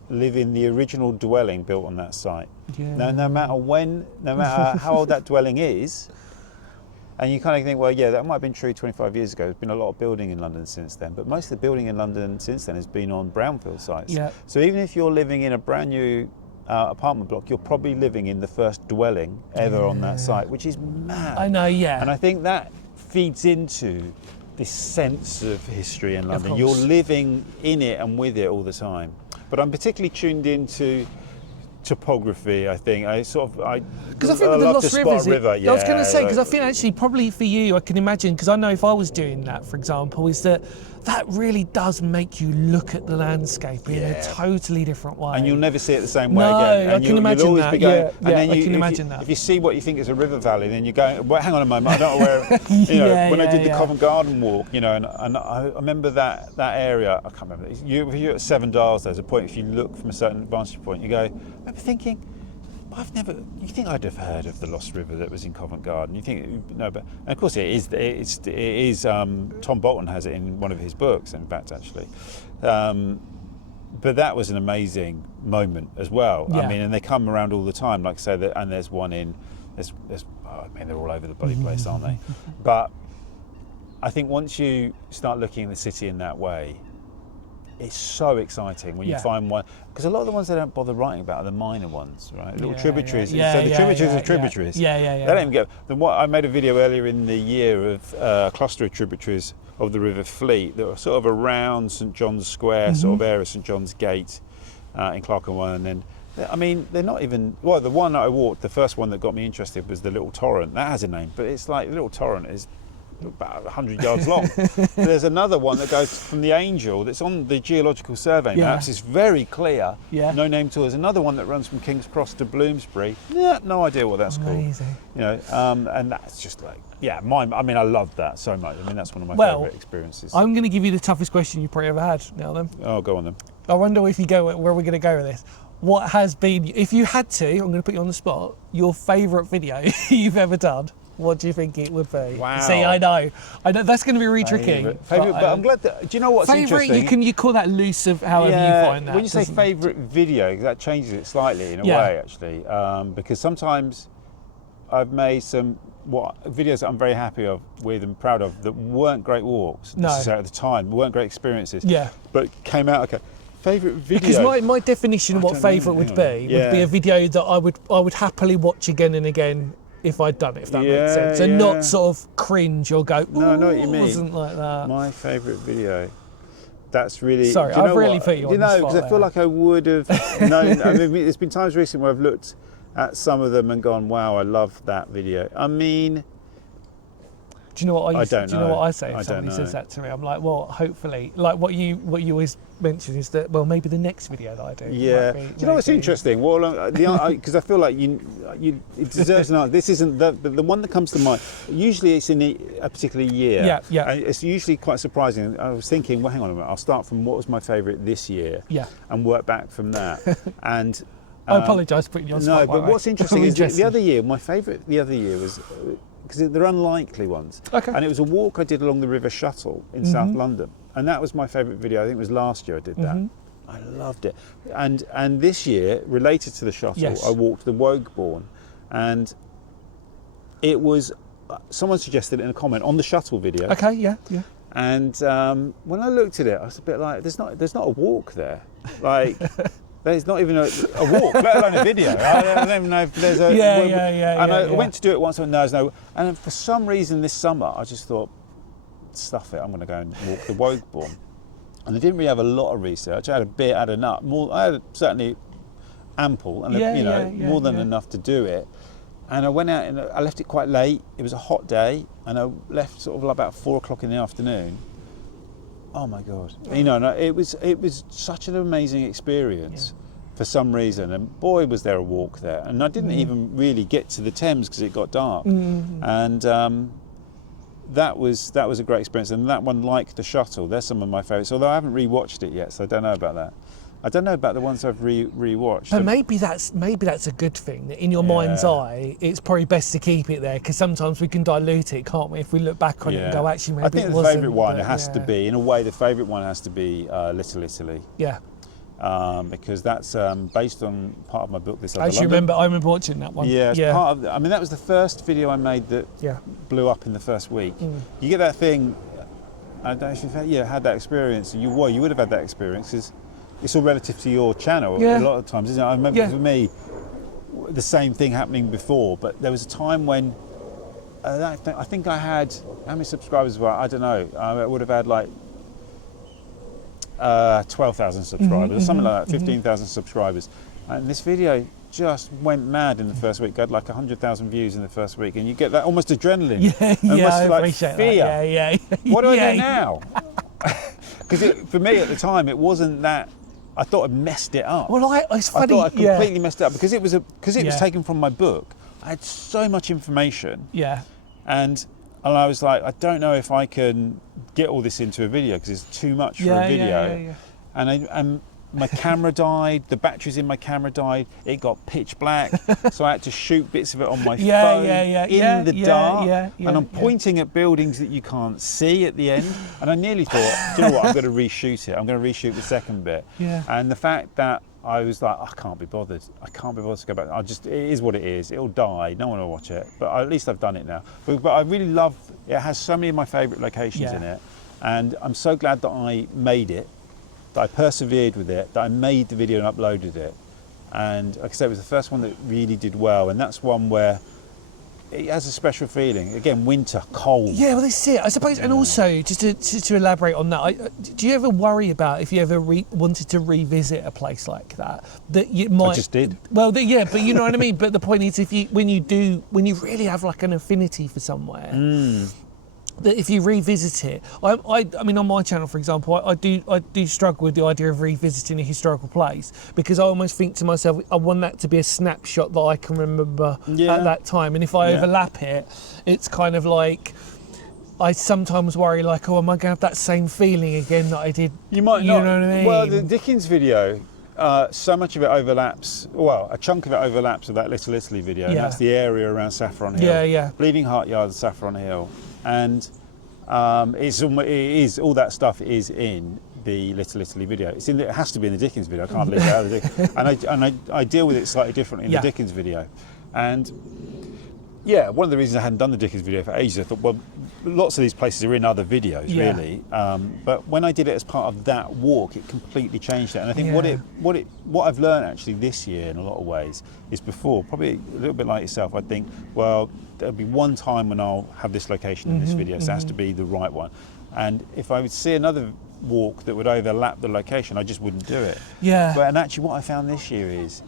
live in the original dwelling built on that site. Now, no matter how old that dwelling is, and you kind of think, well, yeah, that might have been true 25 years ago. There's been a lot of building in London since then, but most of the building in London since then has been on brownfield sites. Yeah. So even if you're living in a brand new apartment block, you're probably living in the first dwelling ever on that site, which is mad. I know, yeah. And I think that feeds into this sense of history in London. You're living in it and with it all the time. But I'm particularly tuned into topography, I think. Because I think with the Lost Rivers, I was going to say, because I think actually probably for you, I can imagine, because I know if I was doing that, for example, is that really does make you look at the landscape in a totally different way. And you'll never see it the same way again. No, I can imagine that. I can imagine that. If you see what you think is a river valley, then you go, well, hang on a moment, I don't know where, you know, when I did the Covent Garden walk, you know, and I remember that area, I can't remember, you're at Seven Dials, there's a point, if you look from a certain vantage point, you go, I remember thinking, you think I'd have heard of the Lost River that was in Covent Garden? You think, no, but and of course it is. Tom Bolton has it in one of his books, in fact, actually. But that was an amazing moment as well. Yeah. I mean, and they come around all the time, like I say, and there's one they're all over the bloody place, aren't they? But I think once you start looking at the city in that way, it's so exciting when you find one, because a lot of the ones they don't bother writing about are the minor ones, right? Little tributaries. So the tributaries are tributaries. They don't even get. I made a video earlier in the year of a cluster of tributaries of the River Fleet that were sort of around St John's Square, sort of area, St John's Gate in Clerkenwell, and then. I mean, they're not even. Well, the one that I walked, the first one that got me interested was the Little Torrent. That has a name, but it's like the Little Torrent is about 100 yards long. There's another one that goes from the Angel that's on the Geological Survey maps. It's very clear. No name to it. There's another one that runs from King's Cross to Bloomsbury. No idea what that's called. You know, and that's just like, I mean, I love that so much. I mean, that's one of my favourite experiences. I'm going to give you the toughest question you probably ever had now then. Oh, go on then. I wonder if you go where we're going to go with this. What has been, if you had to, I'm going to put you on the spot, your favourite video you've ever done? What do you think it would be? Wow. See, I know that's going to be really tricky. But I'm glad that. Do you know what's interesting? You call that loose of however you find that. When you say favourite video, that changes it slightly in a way, actually, because sometimes I've made some videos that I'm very happy with and proud of that weren't great walks necessarily at the time, weren't great experiences, but came out okay. Favourite video? Because my definition of what favourite would be a video that I would happily watch again and again if I'd done it, if that makes sense. And not sort of cringe or go, no, I know what you mean. It wasn't like that. My favourite video. That's really... Sorry, I've really put you on the spot. Because I feel like I would have known... I mean, there's been times recently where I've looked at some of them and gone, wow, I love that video. I mean... Do you know what I don't know. Do you know what I say if somebody says that to me? I'm like, well, hopefully, like what you always mention is that, well, maybe the next video that I do. Yeah. Do you know what's interesting? Well, because I feel like it deserves an answer. This isn't the one that comes to mind. Usually, it's in a particular year. Yeah. And it's usually quite surprising. I was thinking, well, hang on a minute. I'll start from what was my favourite this year. And work back from that. And I apologise for putting you on spot. No, but what's interesting is the other year. My favourite the other year was. Because they're unlikely ones. And it was a walk I did along the River Shuttle in South London. And that was my favourite video. I think it was last year I did that. I loved it. And this year, related to the shuttle, I walked the Wokebourne. And it was, someone suggested it in a comment on the shuttle video. And when I looked at it, I was a bit like, there's not a walk there. Like, There's not even a walk, let alone a video. I don't even know if there's a. And I went to do it once, and there's no. And for some reason this summer, I just thought, stuff it. I'm going to go and walk the Woburn. And I didn't really have a lot of research. I had a bit, I had enough. I had certainly ample, and more than enough to do it. And I went out and I left it quite late. It was a hot day, and I left sort of like about 4 o'clock in the afternoon. Oh my God! You know, it was such an amazing experience for some reason. And boy, was there a walk there. And I didn't even really get to the Thames because it got dark. And that was a great experience. And that one, like the Shuttle, they're some of my favourites. Although I haven't rewatched it yet, so I don't know about that. I don't know about the ones I've rewatched. But maybe that's a good thing. That in your mind's eye, it's probably best to keep it there, because sometimes we can dilute it, can't we? If we look back on it and go, actually, maybe I think it the wasn't. favourite one, it has to be, in a way, the favourite one has to be Little Italy. Yeah. Because that's based on part of my book. This I remember watching that one. Yeah, it's part of. I mean, that was the first video I made that blew up in the first week. You get that thing. I don't know if you've had that experience. You would have had that experience, because it's all relative to your channel a lot of times, isn't it? I remember for me, the same thing happening before, but there was a time when I think I had, how many subscribers were I don't know, I would have had like 12,000 subscribers or something like that, 15,000 subscribers. And this video just went mad in the first week. Got like 100,000 views in the first week, and you get that almost adrenaline. I like appreciate fear. That. What do I do now? Because for me at the time, it wasn't that. I thought I'd messed it up. Well, it's funny. I thought I completely messed it up because it was taken from my book. I had so much information. Yeah. And I was like, I don't know if I can get all this into a video because it's too much for a video. And my camera died. The batteries in my camera died. It got pitch black, so I had to shoot bits of it on my phone in the dark. And I'm pointing at buildings that you can't see at the end. And I nearly thought, do you know what? I'm going to reshoot it. I'm going to reshoot the second bit. And the fact that I was like, I can't be bothered. I can't be bothered to go back. It is what it is. It'll die. No one will watch it. But at least I've done it now. But I really love. It has so many of my favourite locations in it, and I'm so glad that I made it. That I persevered with it, that I made the video and uploaded it. And like I said, it was the first one that really did well, and that's one where it has a special feeling. Again, winter, cold. Yeah, well, this is it, I suppose. And also, just to elaborate on that, do you ever worry about, if you ever wanted to revisit a place like that you might... I just did. Well, but you know what I mean? But the point is, when you really have like an affinity for somewhere, that if you revisit it, I mean, on my channel, for example, I do struggle with the idea of revisiting a historical place, because I almost think to myself, I want that to be a snapshot that I can remember at that time. And if I overlap it, it's kind of like, I sometimes worry, like, oh, am I going to have that same feeling again that I did? You might not. You know what I mean? Well, the Dickens video, so much of it overlaps, well, a chunk of it overlaps with that Little Italy video, and that's the area around Saffron Hill. Bleeding Heart Yard, Saffron Hill. And all that stuff is in the Little Italy video. It has to be in the Dickens video. I can't leave it out of the Dickens. And I deal with it slightly differently in the Dickens video. And one of the reasons I hadn't done the Dickens video for ages, I thought, well, lots of these places are in other videos, really. But when I did it as part of that walk, it completely changed it. And I think what I've learned actually this year in a lot of ways is, before, probably a little bit like yourself, I think, well, there'll be one time when I'll have this location in this video, so it has to be the right one. And if I would see another walk that would overlap the location, I just wouldn't do it. And actually what I found this year is,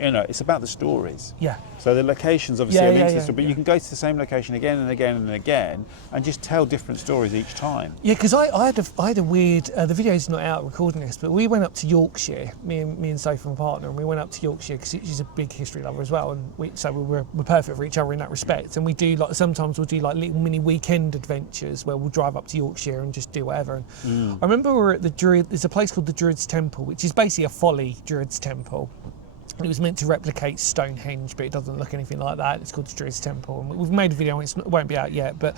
it's about the stories. So the locations obviously are linked to the story, but you can go to the same location again and again and again and just tell different stories each time. Because I had a weird, the video's not out recording this, but we went up to Yorkshire, me and Sophie, my partner, and we went up to Yorkshire because she's a big history lover as well, and we're perfect for each other in that respect. And we do, like, sometimes we'll do like little mini weekend adventures where we'll drive up to Yorkshire and just do whatever. And I remember we were at there's a place called the Druids Temple, which is basically a folly Druids Temple. It was meant to replicate Stonehenge, but it doesn't look anything like that. It's called the Druids Temple. And we've made a video, it won't be out yet, but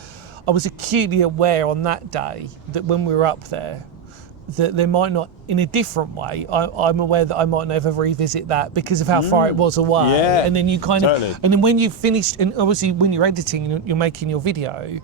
I was acutely aware on that day that when we were up there, that there might not, in a different way, I'm aware that I might never revisit that because of how far it was away. And then you kind of, and then when you've finished, and obviously when you're editing and you're making your video,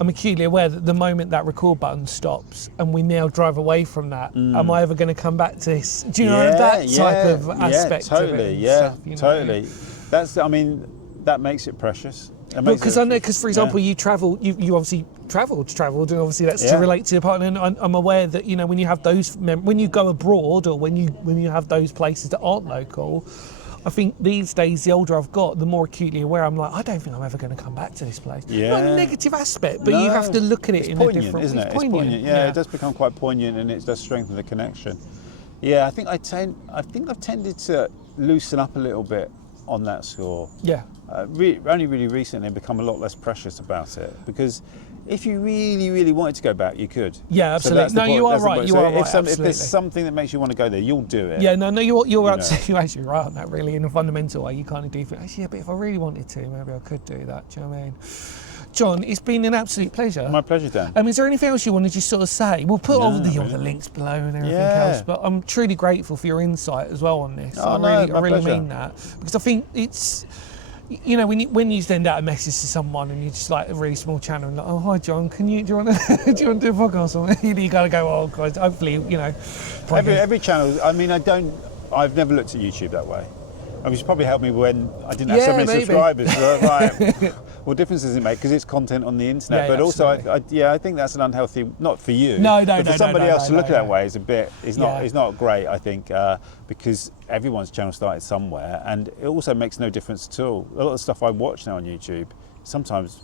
I'm acutely aware that the moment that record button stops and we now drive away from that, am I ever going to come back to this? Do you know that type of aspect totally, of it? And yeah, stuff, you know? totally. That's, I mean, that makes it precious. Because I know, because for example, you travel, you obviously travelled, and obviously that's to relate to your partner. And I'm aware that, you know, when you have those, when you go abroad or when you have those places that aren't local, I think these days, the older I've got, the more acutely aware I'm like, I don't think I'm ever going to come back to this place. Yeah. Not a negative aspect, but you have to look at it in poignant, a different way. Isn't it? It's poignant. Yeah, it does become quite poignant, and it does strengthen the connection. Yeah, I think I've tended to loosen up a little bit on that score. Yeah. Only really recently become a lot less precious about it, because if you really, really wanted to go back, you could. Yeah, absolutely. No, you are right. You are right. If there's something that makes you want to go there, you'll do it. Yeah, no, you're absolutely right on that. Really, in a fundamental way, you kind of do think, actually, yeah, but if I really wanted to, maybe I could do that. Do you know what I mean? John, it's been an absolute pleasure. My pleasure, Dan. Is there anything else you want to just sort of say? We'll put all the links below and everything else, but I'm truly grateful for your insight as well on this. I really mean that, because I think it's, you know, when you send out a message to someone and you're just like a really small channel and like, oh, hi John, do you want to do a podcast or something? You gotta go, oh God, hopefully, you know. Every channel, I mean, I've never looked at YouTube that way. I mean, it's probably helped me when I didn't have so many subscribers. So like, what difference does it make? Because it's content on the internet. But absolutely. also, I think that's an unhealthy, not for you. But for somebody else to look at that way is not great, I think, because everyone's channel started somewhere, and it also makes no difference at all. A lot of the stuff I watch now on YouTube sometimes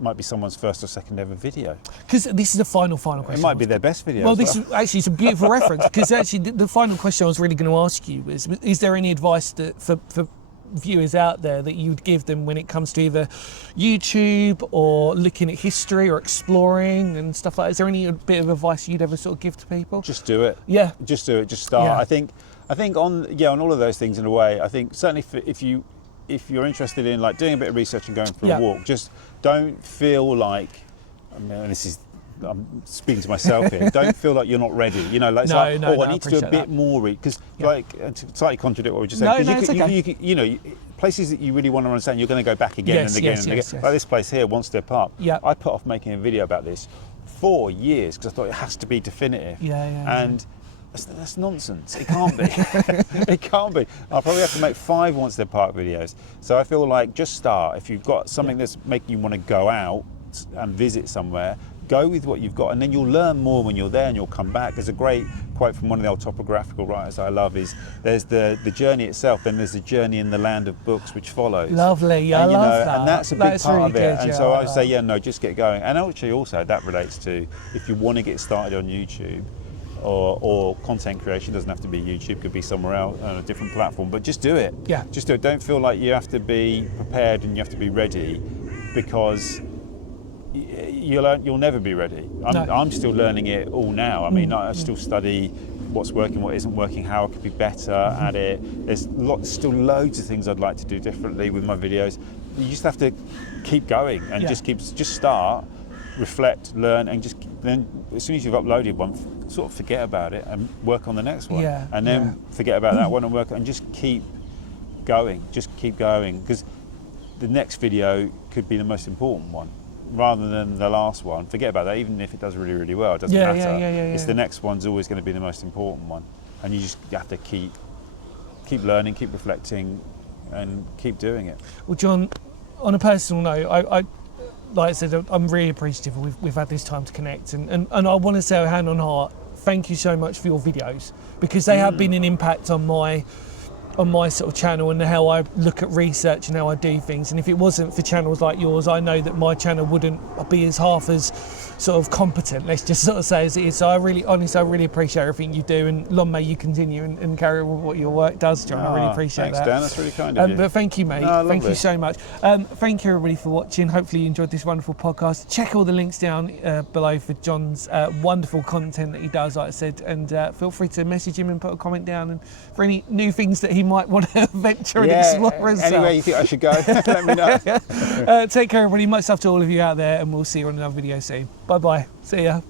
might be someone's first or second ever video. Because this is the final question. It might be their best video. Well, this is actually, it's a beautiful reference, because actually the final question I was really going to ask you is there any advice that for viewers out there that you'd give them when it comes to either YouTube or looking at history or exploring and stuff like that? Is there any bit of advice you'd ever sort of give to people? Just do it. Yeah. Just do it. Just start. Yeah. I think on all of those things, in a way, I think certainly if you're interested in like doing a bit of research and going for a walk, just don't feel like, I mean, I'm speaking to myself here, don't feel like you're not ready. You know, like, I need to do a bit more, because like, to slightly contradict what we just said, you know, places that you really want to understand, you're going to go back again and again and again. Like this place here, One Step Up. Yeah. I put off making a video about this for years because I thought it has to be definitive. And that's nonsense. It can't be. It can't be. I'll probably have to make 5 One Step Park videos. So I feel like just start. If you've got something that's making you want to go out and visit somewhere, go with what you've got, and then you'll learn more when you're there, and you'll come back. There's a great quote from one of the old topographical writers I love, is there's the journey itself, then there's the journey in the land of books which follows. Lovely, I love that. And that's a big part of it. And so I would say, just get going. And actually also that relates to, if you want to get started on YouTube, or content creation, doesn't have to be YouTube, could be somewhere else on a different platform, but just do it. Yeah. Just do it. Don't feel like you have to be prepared and you have to be ready, because you'll never be ready. I'm still learning it all now. I mean, I still study what's working, what isn't working, how I could be better at it. There's still loads of things I'd like to do differently with my videos. You just have to keep going and just start, reflect, learn, and then as soon as you've uploaded one, sort of forget about it and work on the next one. And then forget about that one and work, and just keep going. Just keep going, because the next video could be the most important one, rather than the last one. Forget about that. Even if it does really, really well, it doesn't matter. It's the next one's always going to be the most important one, and you just have to keep learning, keep reflecting, and keep doing it. Well, John, on a personal note, I like I said, I'm really appreciative we've had this time to connect, and I want to say, hand on heart, thank you so much for your videos, because they have been an impact on my sort of channel and how I look at research and how I do things. And if it wasn't for channels like yours, I know that my channel wouldn't be as half as sort of competent, let's just sort of say, as it is. So I really appreciate everything you do, and long may you continue and carry on with what your work does, John. I really appreciate that. Thanks, Dan, that's really kind of you. But thank you, mate. Thank you so much. Thank you, everybody, for watching. Hopefully you enjoyed this wonderful podcast. Check all the links down below for John's wonderful content that he does, like I said, and feel free to message him and put a comment down, and for any new things that he might want to venture and explore himself. Anywhere you think I should go, let me know. Take care, everybody. Much love to all of you out there, and we'll see you on another video soon. Bye bye. See ya.